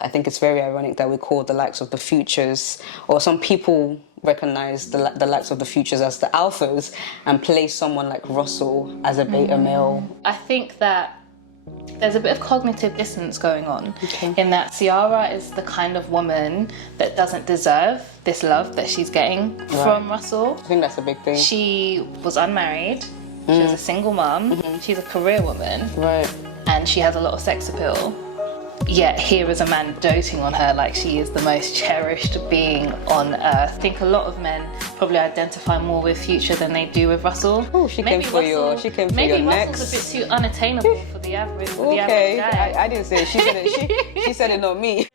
I think it's very ironic that we call the likes of the Futures, or some people recognize the likes of the Futures as the alphas and place someone like Russell as a beta male. I think that there's a bit of cognitive dissonance going on in that Ciara is the kind of woman that doesn't deserve this love that she's getting from Russell. I think that's a big thing. She was unmarried, she was a single mum, she's a career woman, and she has a lot of sex appeal. Yet here is a man doting on her like she is the most cherished being on earth. I think a lot of men probably identify more with Future than they do with Russell. Oh, she came for your next. Maybe Russell's a bit too unattainable for the average. Okay, the average guy. I didn't say it. She said it. She said it, not me.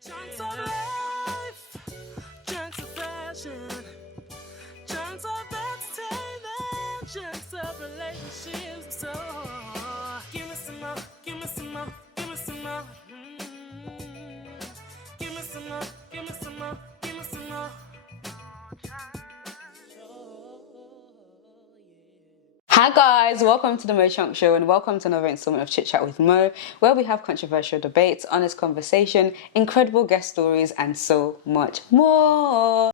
Hi guys, welcome to the Mo Chunk Show and welcome to another installment of Chit Chat with Mo, where we have controversial debates, honest conversation, incredible guest stories and so much more.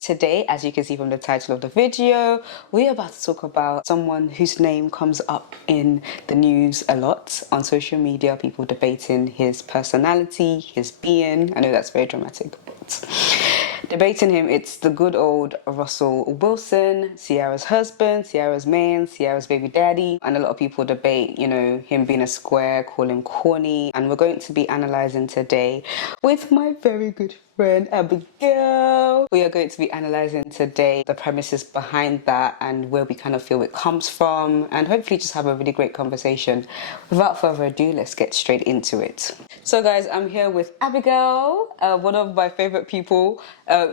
Today, as you can see from the title of the video, we're about to talk about someone whose name comes up in the news a lot on social media, people debating his personality, his being. I know that's very dramatic, but debating him, it's the good old Russell Wilson, Ciara's husband, Ciara's man, Ciara's baby daddy, and a lot of people debate, you know, him being a square, call him corny, and we're going to be analysing today with my very good friend Abigail. We are going to be analysing today the premises behind that and where we kind of feel it comes from, and hopefully just have a really great conversation. Without further ado, let's get straight into it. So guys, I'm here with Abigail, one of my favourite people.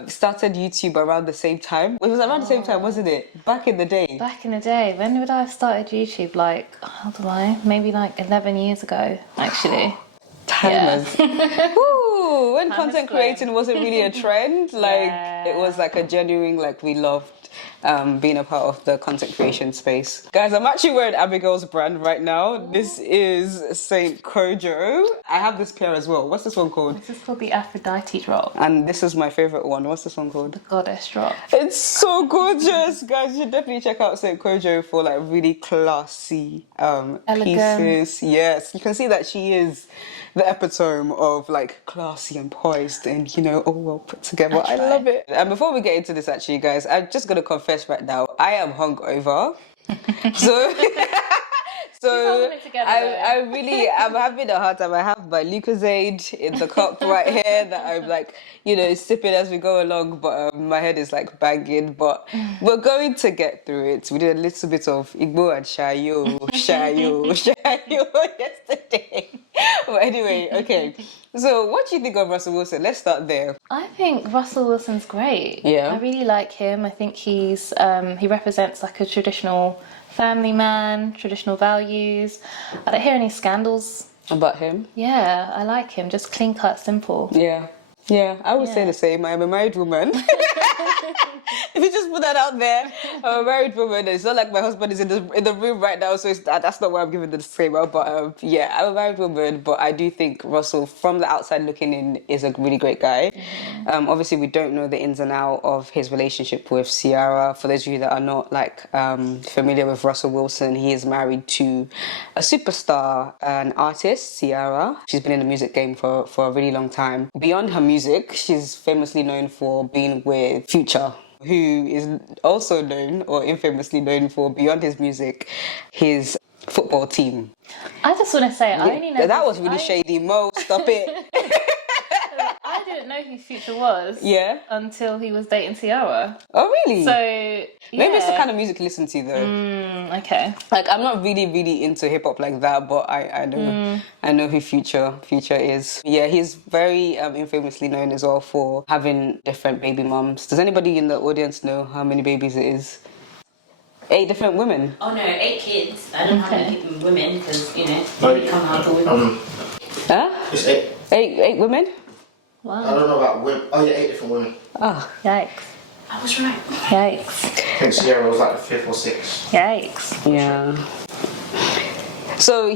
Started YouTube around the same time. It was around the same time, wasn't it? Back in the day. Back in the day. When would I have started YouTube? Like, how do I? Maybe like 11 years ago, actually. Timers. Woo! When content creating wasn't really a trend, like it was like a genuine, like we loved being a part of the content creation space. Guys, I'm actually wearing Abigail's brand right now. This is Saint Kojo. I have this pair as well. What's this one called? This is called the Aphrodite drop. And this is my favourite one. What's this one called? The Goddess drop. It's so gorgeous, guys. You should definitely check out Saint Kojo for like really classy pieces. Yes, you can see that she is the epitome of like classy and poised and, you know, all well put together. I love it. And before we get into this, actually, guys, I'm just gonna confess right now, I am hungover. So I'm having a hard time. I have my Lucozade in the cup right here that I'm like, you know, sipping as we go along, but my head is like banging, but we're going to get through it. We did a little bit of Igbo and Shayo yesterday. But anyway, okay. So what do you think of Russell Wilson? Let's start there. I think Russell Wilson's great. Yeah. I really like him. I think he's he represents like a traditional family man, traditional values. I don't hear any scandals about him. Yeah, I like him. Just clean cut, simple. Yeah, I would say the same. I am a married woman. If you just put that out there, I'm a married woman. It's not like my husband is in the room right now, so that's not why I'm giving the disclaimer. But yeah, I'm a married woman, but I do think Russell, from the outside looking in, is a really great guy. Obviously, we don't know the ins and outs of his relationship with Ciara. For those of you that are not like familiar with Russell Wilson, he is married to a superstar, an artist, Ciara. She's been in the music game for a really long time. Beyond her music, she's famously known for being with Future, who is also known or infamously known for, beyond his music, his football team. I just want to say, I only know... That was really shady. Mo, stop it. I didn't know who Future was until he was dating Ciara. Oh, really? So, yeah. Maybe it's the kind of music you listen to, though. Okay. Like, I'm not really into hip-hop like that, but I know who Future is. Yeah, he's very infamously known as well for having different baby mums. Does anybody in the audience know how many babies it is? 8 different women. Oh no, 8 kids. I don't know how many women because, you know, they come out to women. Huh? It's 8. 8 women? Wow. I don't know about women. Oh yeah, 8 different women. Oh. Yikes. I was right. Yikes. I think Ciara was like the 5th or 6th. Yikes. Yeah. So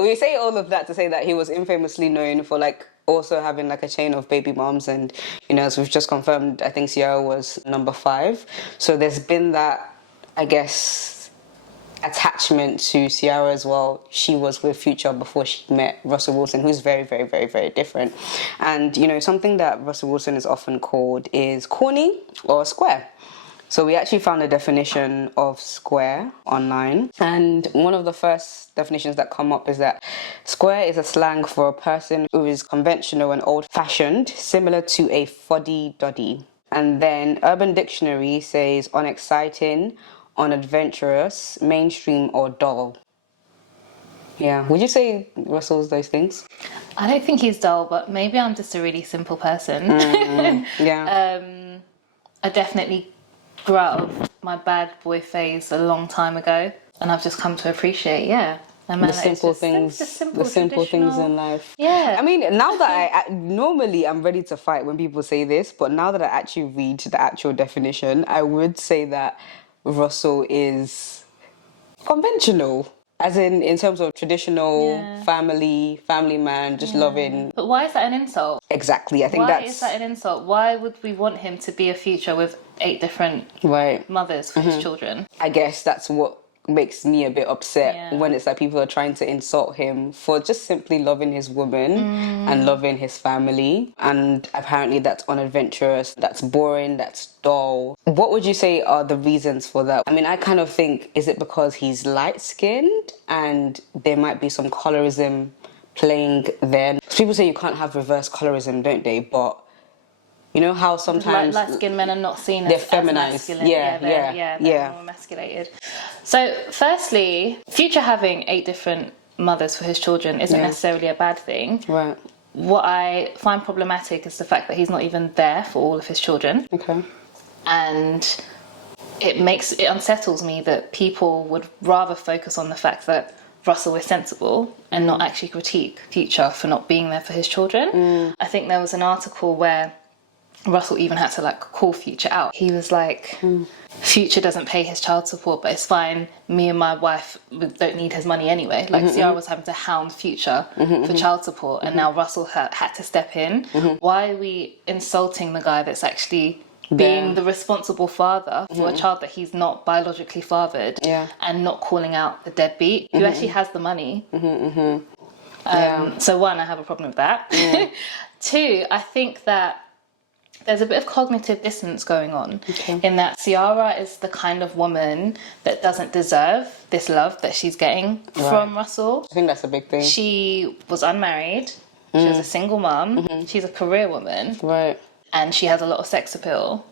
we say all of that to say that he was infamously known for like also having like a chain of baby moms, and you know, as we've just confirmed, I think Ciara was number 5. So there's been that, I guess, attachment to Ciara as well. She was with Future before she met Russell Wilson, who's very, very, very, very different. And you know, something that Russell Wilson is often called is corny or square. So we actually found a definition of square online, and one of the first definitions that come up is that square is a slang for a person who is conventional and old-fashioned, similar to a fuddy-duddy. And then Urban Dictionary says unexciting, unadventurous, mainstream, or dull. Yeah, would you say Russell's those things? I don't think he's dull, but maybe I'm just a really simple person. Yeah. I definitely grew out of my bad boy phase a long time ago, and I've just come to appreciate, The simple things, the simple things in life. Yeah. I mean, now that normally I'm ready to fight when people say this, but now that I actually read the actual definition, I would say that Russell is conventional. As in terms of traditional family man, just loving. But why is that an insult? Exactly, I think Why is that an insult? Why would we want him to be a Future with 8 different mothers for his children? I guess that's what makes me a bit upset when it's like people are trying to insult him for just simply loving his woman and loving his family. And apparently that's unadventurous, that's boring, that's dull. What would you say are the reasons for that? I mean, I kind of think, is it because he's light-skinned and there might be some colorism playing then? People say you can't have reverse colorism, don't they? But you know how sometimes light-skinned men are not seen as they're feminized. masculine. They're more emasculated. So, firstly, Future having 8 different mothers for his children isn't necessarily a bad thing. Right. What I find problematic is the fact that he's not even there for all of his children. Okay. And it unsettles me that people would rather focus on the fact that Russell is sensible and not actually critique Future for not being there for his children. I think there was an article where Russell even had to like call Future out. He was like, Future doesn't pay his child support, but it's fine. Me and my wife don't need his money anyway. Like Ciara was having to hound Future for child support, and now Russell had to step in. Why are we insulting the guy that's actually being the responsible father for a child that he's not biologically fathered, and not calling out the deadbeat who actually has the money? So one, I have a problem with that. 2, I think that there's a bit of cognitive dissonance going on in that Ciara is the kind of woman that doesn't deserve this love that she's getting from Russell. I think that's a big thing. She was unmarried. She was a single mum. She's a career woman. Right. And she has a lot of sex appeal.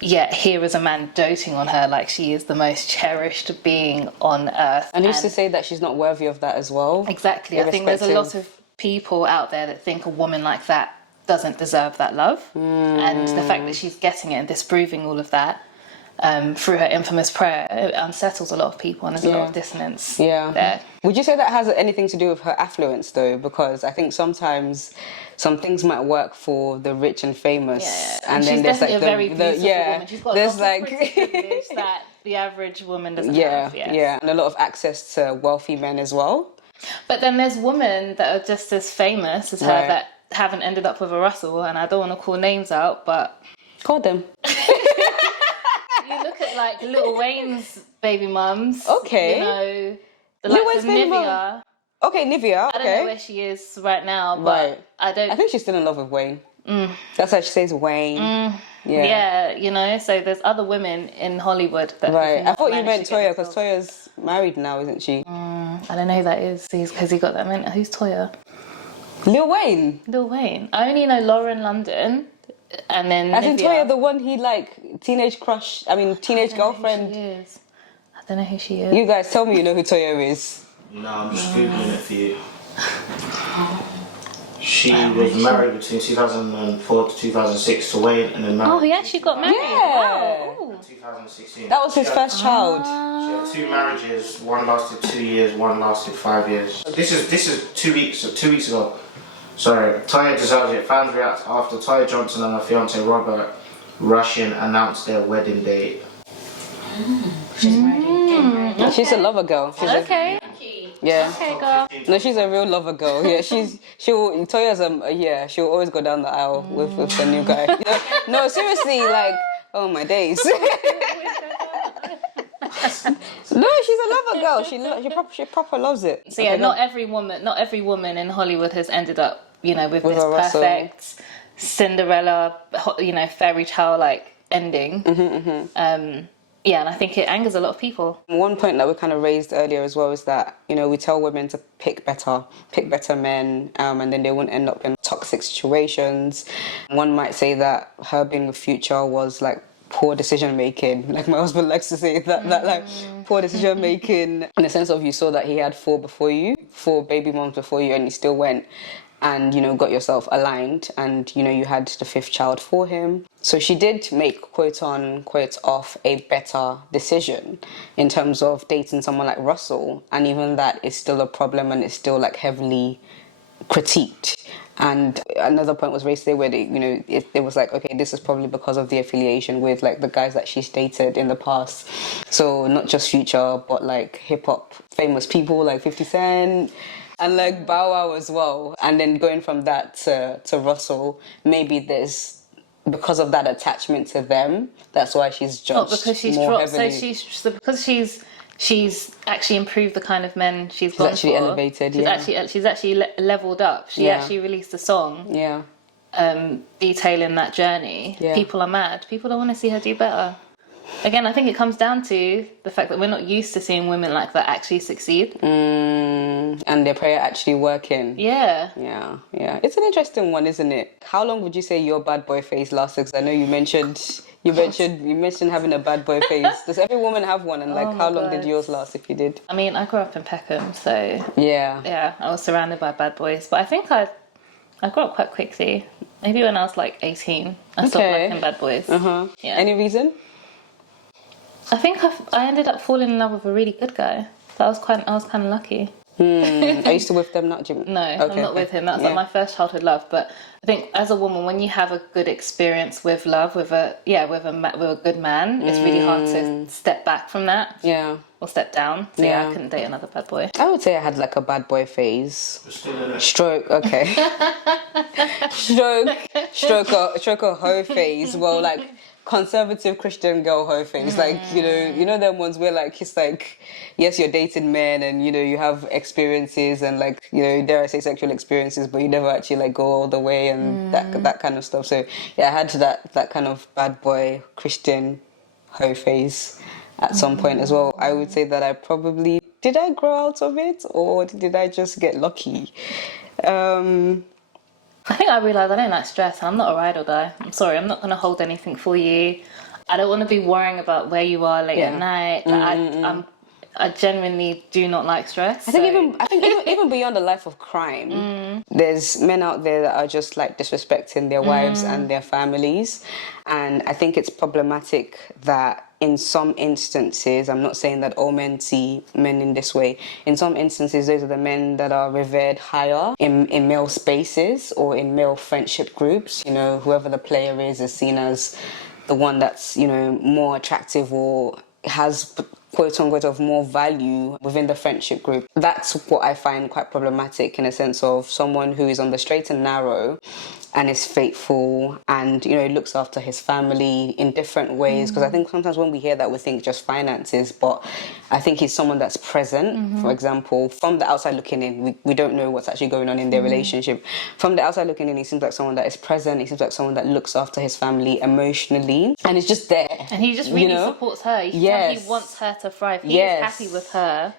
Yet here is a man doting on her like she is the most cherished being on earth. And who's to say that she's not worthy of that as well? Exactly. I think there's a lot of people out there that think a woman like that doesn't deserve that love, and the fact that she's getting it and disproving all of that through her infamous prayer, it unsettles a lot of people, and there's a lot of dissonance there. Would you say that has anything to do with her affluence though? Because I think sometimes some things might work for the rich and famous, and then she's there's like definitely a very beautiful woman. She's got there's a lot like of privilege that the average woman doesn't have. And a lot of access to wealthy men as well. But then there's women that are just as famous as her that haven't ended up with a Russell, and I don't want to call names out, but call them. You look at like Lil Wayne's baby mums. Okay. You know, the likes of Nivea. Okay, Nivea. I don't know where she is right now, but I think she's still in love with Wayne. That's why she says Wayne. Yeah, you know, so there's other women in Hollywood that I thought you meant Toya, because Toya's married now, isn't she? I don't know who that is. Has he got that man? Who's Toya? Lil Wayne. Lil Wayne. I only know Lauren London, and then as in Nivea. Toya, the one he teenage girlfriend. Who she is. I don't know who she is. You guys tell me you know who Toya is. No, I'm just googling it for you. She was married between 2004 to 2006 to Wayne, and then married. Oh, he actually got married. Yeah. Wow. 2016. That was his first child. She had 2 marriages. One lasted 2 years. One lasted 5 years. This is 2 weeks. 2 weeks ago. Sorry. Toya deserves it. Fans react after Toya Johnson and her fiance Robert Russian announced their wedding date. She's ready. Getting ready. She's a lover girl. She's Okay. yeah. Okay, girl. No, she's a real lover girl. Yeah, Toya's she'll always go down the aisle with the new guy. Yeah. No, seriously, like, oh my days. No, she's a lover girl. She proper loves it. So yeah, not every woman in Hollywood has ended up, with this a Russell. perfect Cinderella, fairy tale like ending. Yeah, and I think it angers a lot of people. One point that we kind of raised earlier as well is that, we tell women to pick better men, and then they won't end up in toxic situations. One might say that her being with Future was like poor decision making, like my husband likes to say that like poor decision making in the sense of you saw that he had 4 baby moms before you, and you still went and got yourself aligned, and you had the 5th child for him. So she did make quote on quote off a better decision in terms of dating someone like Russell, and even that is still a problem and it's still like heavily critiqued. And another point was raised there where it was like, okay, this is probably because of the affiliation with like the guys that she's dated in the past. So not just Future, but like hip hop famous people like 50 Cent and like Bow Wow as well. And then going from that to Russell, maybe there's, because of that attachment to them, that's why she's judged. Not because she's more dropped. heavily. So because she's actually improved the kind of men she's gone actually for. elevated. She's actually leveled up. She actually released a song. Yeah. Detailing that journey. Yeah. People are mad. People don't want to see her do better. Again, I think it comes down to the fact that we're not used to seeing women like that actually succeed. And their prayer actually working. Yeah. Yeah. It's an interesting one, isn't it? How long would you say your bad boy phase lasted? 'Cause I know you mentioned having a bad boy phase. Does every woman have one? And like, how long did yours last if you did? I mean, I grew up in Peckham, so yeah, I was surrounded by bad boys. But I think I grew up quite quickly. Maybe when I was like 18, I stopped liking bad boys. Yeah. Any reason? I think I ended up falling in love with a really good guy. So I was kind of lucky. Are you still with them now, Jim? No, I'm not with him. That's like my first childhood love. But I think as a woman, when you have a good experience with love, with a good man, it's really hard to step back from that. Yeah. Or step down. So I couldn't date another bad boy. I would say I had like a bad boy phase. Stroke, okay. stroke a hoe phase. Well, like conservative Christian girl hoe phase. Like, you know them ones where like it's like, yes, you're dating men and you have experiences and like, dare I say sexual experiences, but you never actually like go all the way and that kind of stuff. So yeah, I had that kind of bad boy Christian hoe phase at some point as well. I would say that did I grow out of it or did I just get lucky? I think I realised I don't like stress. I'm not a ride or die. I'm sorry, I'm not going to hold anything for you. I don't want to be worrying about where you are late at night. I genuinely do not like stress. I think even beyond the life of crime, there's men out there that are just like disrespecting their wives and their families, and I think it's problematic that in some instances, I'm not saying that all men see men in this way. In some instances, those are the men that are revered higher in male spaces or in male friendship groups. Whoever the player is seen as the one that's more attractive or has quote unquote of more value within the friendship group. That's what I find quite problematic in a sense of someone who is on the straight and narrow and is faithful and looks after his family in different ways, because I think sometimes when we hear that we think just finances, but I think he's someone that's present. For example, from the outside looking in, we don't know what's actually going on in their relationship. From the outside looking in, he seems like someone that is present. He seems like someone that looks after his family emotionally and is just there. And he just really supports her. He wants her to thrive. He is happy with her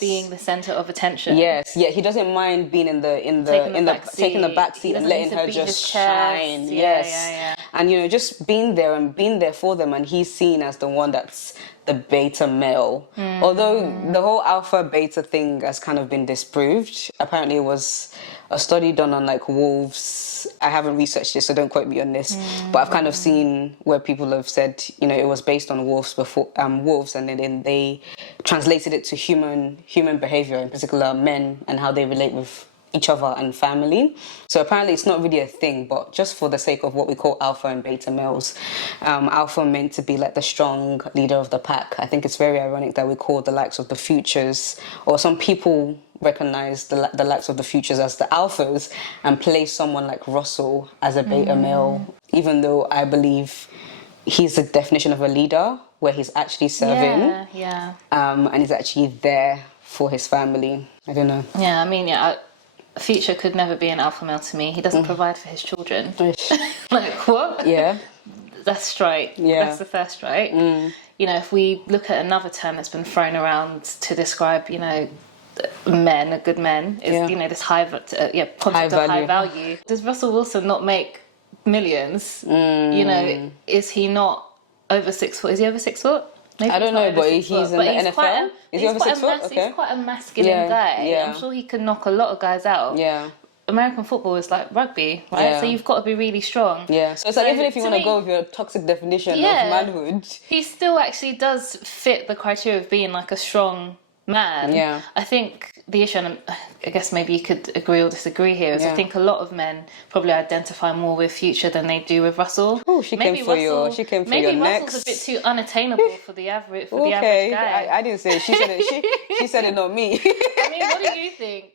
being the centre of attention. Yes, yeah, he doesn't mind being taking the back seat and letting her just shine. Yeah. And just being there for them, and he's seen as the one that's the beta male. Although the whole alpha beta thing has kind of been disproved. Apparently it was a study done on like wolves. I haven't researched this, so don't quote me on this. But I've kind of seen where people have said, it was based on wolves before wolves, and then they translated it to human behavior, in particular men and how they relate with each other and family. So apparently it's not really a thing, but just for the sake of what we call alpha and beta males, alpha meant to be like the strong leader of the pack. I think it's very ironic that we call the likes of the Futures, or some people recognize the likes of the Futures as the alphas and place someone like Russell as a beta male, even though I believe he's the definition of a leader, where he's actually serving, and he's actually there for his family. I don't know. Yeah, I mean, Future could never be an alpha male to me. He doesn't provide for his children. Like, what? Yeah. That's straight. Yeah. That's the first straight. You know, if we look at another term that's been thrown around to describe, you know, men, good men, is, you know, this concept of high value. Does Russell Wilson not make millions? You know, is he not over 6 foot? Is he over 6 foot? Maybe I don't know, but he's in the NFL. Is he over 6 foot? Okay. He's quite a masculine guy. Yeah. I'm sure he could knock a lot of guys out. Yeah. American football is like rugby, right? Yeah. So you've got to be really strong. Yeah. So it's like, even if you want to go with your toxic definition of manhood, he still actually does fit the criteria of being like a strong man. Yeah. I think the issue, and I guess maybe you could agree or disagree here, is I think a lot of men probably identify more with Future than they do with Russell. Oh, she came for your next. Maybe Russell's a bit too unattainable for the average guy. I didn't say it. She said it. She said it, not me. I mean, what do you think?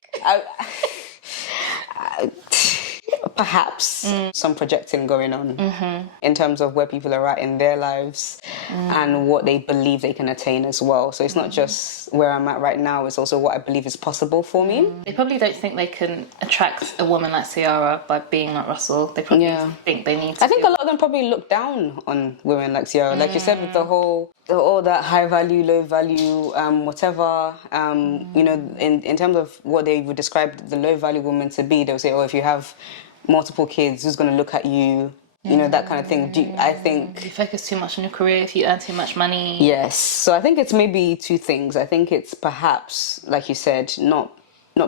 Perhaps some projecting going on in terms of where people are at in their lives and what they believe they can attain as well. So it's not just where I'm at right now, it's also what I believe is possible for me. They probably don't think they can attract a woman like Ciara by being like Russell. They probably think they need to. I think a lot of them probably look down on women like Ciara. Like you said, with all that high value, low value, whatever, you know, in terms of what they would describe the low value woman to be, they'll say, oh, if you have multiple kids, who's going to look at you? You know, that kind of thing. I think you focus too much on your career if you earn too much money. Yes. So I think it's maybe two things. I think it's perhaps, like you said, not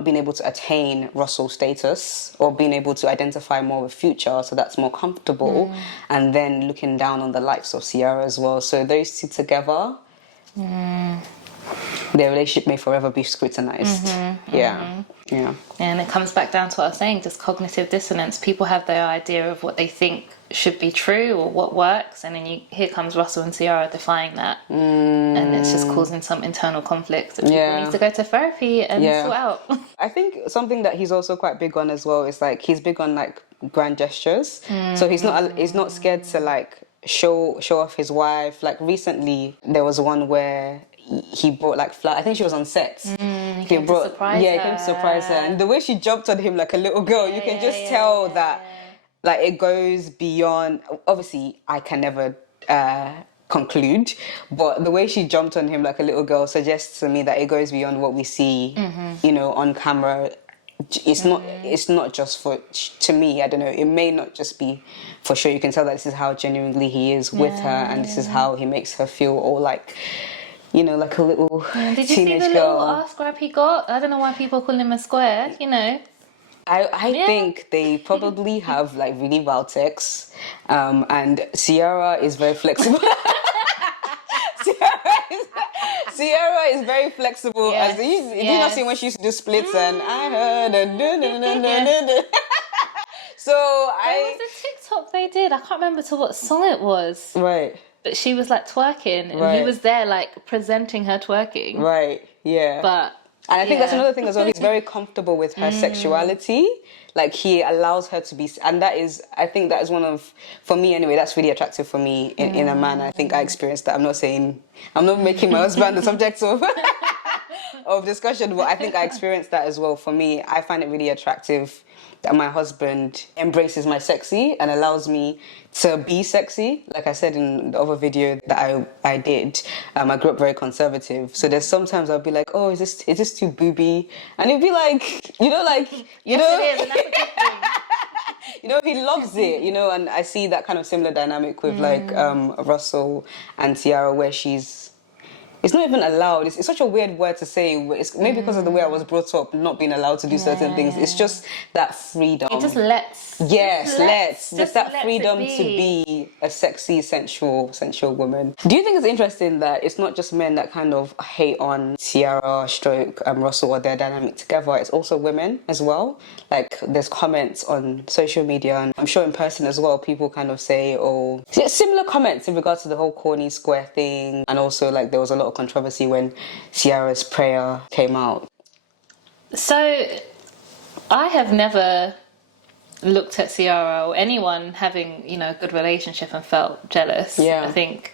being able to attain Russell status or being able to identify more with Future, so that's more comfortable, and then looking down on the likes of Ciara as well. So those two together, their relationship may forever be scrutinized. Yeah. And it comes back down to what I was saying, just cognitive dissonance. People have their idea of what they think should be true or what works, and then here comes Russell and Ciara defying that, and it's just causing some internal conflict that people need to go to therapy and sort out. I think something that he's also quite big on as well is like he's big on like grand gestures. So he's not scared to like show off his wife. Like recently there was one where he brought like I think she was on set. He came to surprise her, and the way she jumped on him like a little girl, you can just tell that like it goes beyond. Obviously I can never conclude, but the way she jumped on him like a little girl suggests to me that it goes beyond what we see, you know, on camera. It's not just for, to me, I don't know, it may not just be for sure. You can tell that this is how genuinely he is with her, and this is how he makes her feel, or like, you know, like a little Did you teenage see the girl. little ass grab he got? I don't know why people call him a square, you know. I think they probably have like really wild sex, and Ciara is very flexible. Ciara is very flexible. As did you not see when she used to do splits and I heard a So There was a TikTok they did. I can't remember to what song it was. Right. But she was like twerking, and he was there like presenting her twerking. Right. Yeah. But and I think that's another thing as well. He's very comfortable with her sexuality. Like he allows her to be, and that is, I think that is one of, for me anyway, that's really attractive for me in a man. I think I experienced that. I'm not making my husband the subject of discussion, but I think I experienced that as well. For me, I find it really attractive that my husband embraces my sexy and allows me to be sexy. Like I said in the other video that I did, I grew up very conservative. So there's sometimes I'll be like, oh, is this too booby? And he'll be like, you know, Yes, it is, and that's a good thing. you know, he loves it, you know, and I see that kind of similar dynamic with like Russell and Ciara, where she's it's not even allowed. It's such a weird word to say. It's maybe because of the way I was brought up, not being allowed to do certain things. It's just that freedom. It just lets. There's that freedom to be a sexy, sensual woman. Do you think it's interesting that it's not just men that kind of hate on Ciara, Russell, or their dynamic together? It's also women as well. Like, there's comments on social media, and I'm sure in person as well, people kind of say, similar comments in regards to the whole Corny square thing, and also like there was a lot of controversy when Ciara's prayer came out. So, I have never looked at Ciara or anyone having, a good relationship and felt jealous. Yeah. I think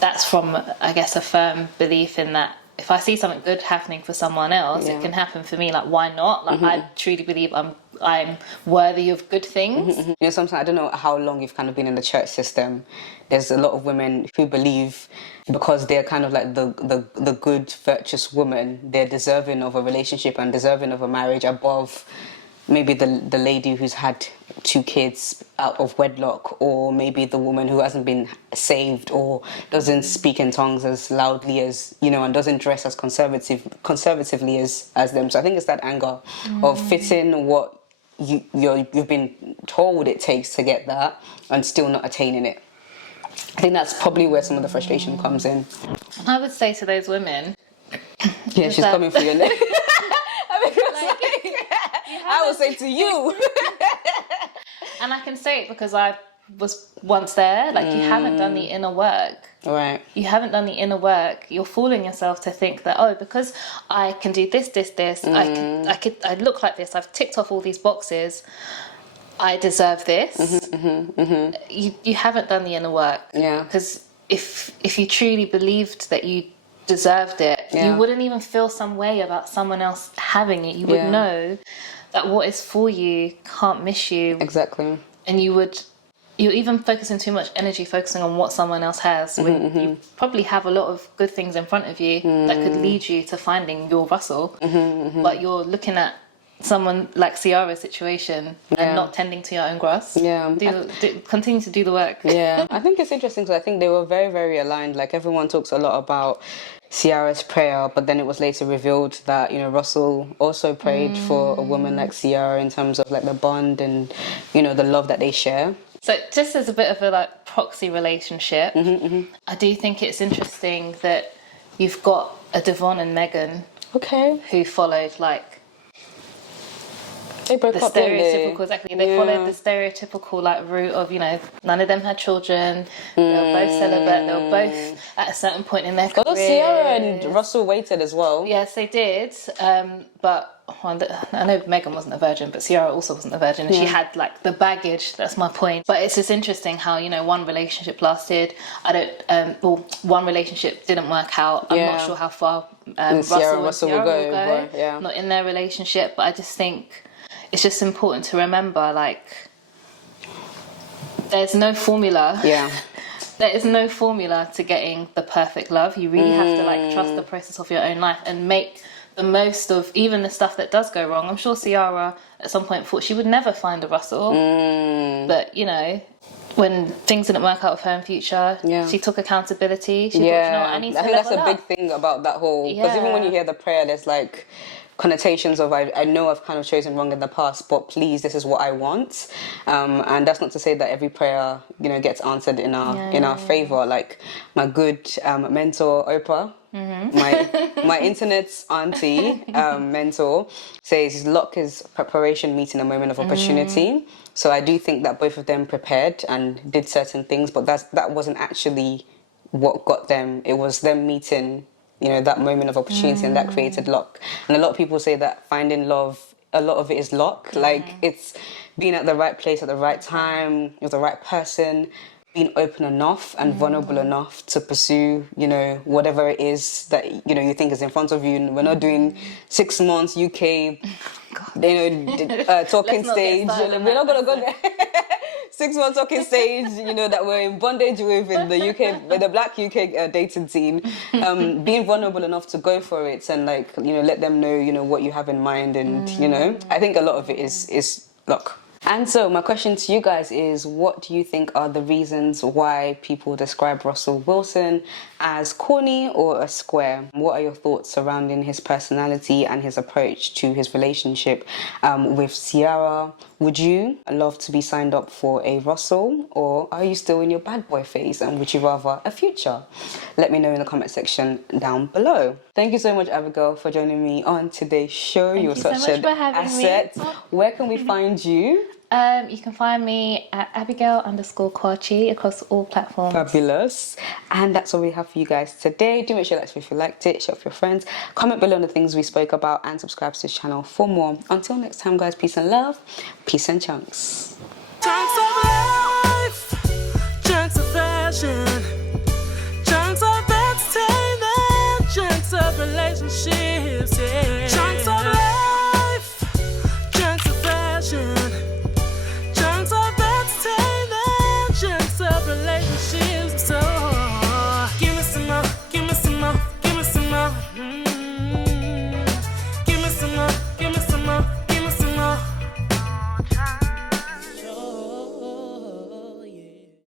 that's from, I guess, a firm belief in that if I see something good happening for someone else, it can happen for me. Like, why not? Like, I truly believe I'm worthy of good things. Sometimes I don't know how long you've kind of been in the church system. There's a lot of women who believe because they're kind of like the good, virtuous woman, they're deserving of a relationship and deserving of a marriage above maybe the lady who's had 2 kids out of wedlock, or maybe the woman who hasn't been saved or doesn't speak in tongues as loudly as, and doesn't dress as conservatively as them. So I think it's that anger of fitting what you've been told it takes to get that and still not attaining it. I think that's probably where some of the frustration comes in. I would say to those women... Yeah, she's coming for your neck. I would say to you. And I can say it because I was once there. Like, you haven't done the inner work. Right. You haven't done the inner work. You're fooling yourself to think that, because I can do this, I look like this, I've ticked off all these boxes, I deserve this. You haven't done the inner work. Yeah. Because if you truly believed that you deserved it, you wouldn't even feel some way about someone else having it. You would know that what is for you can't miss you. Exactly. And you're even focusing too much energy focusing on what someone else has when you probably have a lot of good things in front of you that could lead you to finding your Russell. But you're looking at someone like Ciara's situation and not tending to your own grass. Yeah. Continue to do the work. Yeah. I think it's interesting because I think they were very, very aligned. Like, everyone talks a lot about Ciara's prayer, but then it was later revealed that, Russell also prayed for a woman like Ciara in terms of like the bond and, the love that they share. So just as a bit of a proxy relationship, I do think it's interesting that you've got a Devon and Meagan who followed they broke the up, stereotypical, exactly. They followed the stereotypical route of, none of them had children, they were both celibate, they were both at a certain point in their career. Although Ciara and Russell waited as well. Yes, they did. But I know Meagan wasn't a virgin, but Ciara also wasn't a virgin, and she had the baggage. That's my point. But it's just interesting how one relationship lasted. One relationship didn't work out. I'm not sure how far Russell will go. But, not in their relationship, but I just think it's just important to remember, there's no formula. Yeah. There is no formula to getting the perfect love. You really have to trust the process of your own life and make the most of even the stuff that does go wrong. I'm sure Ciara at some point thought she would never find a Russell. But, when things didn't work out with her in future, she took accountability. She thought, I need to I think that's a level big thing about that whole... Because even when you hear the prayer, there's connotations of I know I've kind of chosen wrong in the past, but please, this is what I want. And that's not to say that every prayer gets answered in our favor. Like my good mentor Oprah, my internet's auntie mentor says luck is preparation meeting a moment of opportunity. So I do think that both of them prepared and did certain things, but that wasn't actually what got them. It was them meeting that moment of opportunity, and that created luck. And a lot of people say that finding love, a lot of it is luck. It's being at the right place at the right time with the right person, being open enough and vulnerable enough to pursue, whatever it is that, you think is in front of you. And we're not doing 6 months UK, talking stage. We're not going to go there. 6 months talking stage, that we're in bondage with in the UK, with the black UK dating scene. Being vulnerable enough to go for it and let them know, what you have in mind. And, I think a lot of it is luck. And so my question to you guys is, what do you think are the reasons why people describe Russell Wilson as corny or a square? What are your thoughts surrounding his personality and his approach to his relationship with Ciara? Would you love to be signed up for a Russell, or are you still in your bad boy phase and would you rather a Future? Let me know in the comment section down below. Thank you so much, Abigail, for joining me on today's show. You're such an asset. Where can we find you? You can find me at Abigail_Corny across all platforms. Fabulous. And that's all we have for you guys today. Do make sure that if you liked it, share with your friends, comment below on the things we spoke about, and subscribe to this channel for more. Until next time, guys, peace and love. Peace and chunks.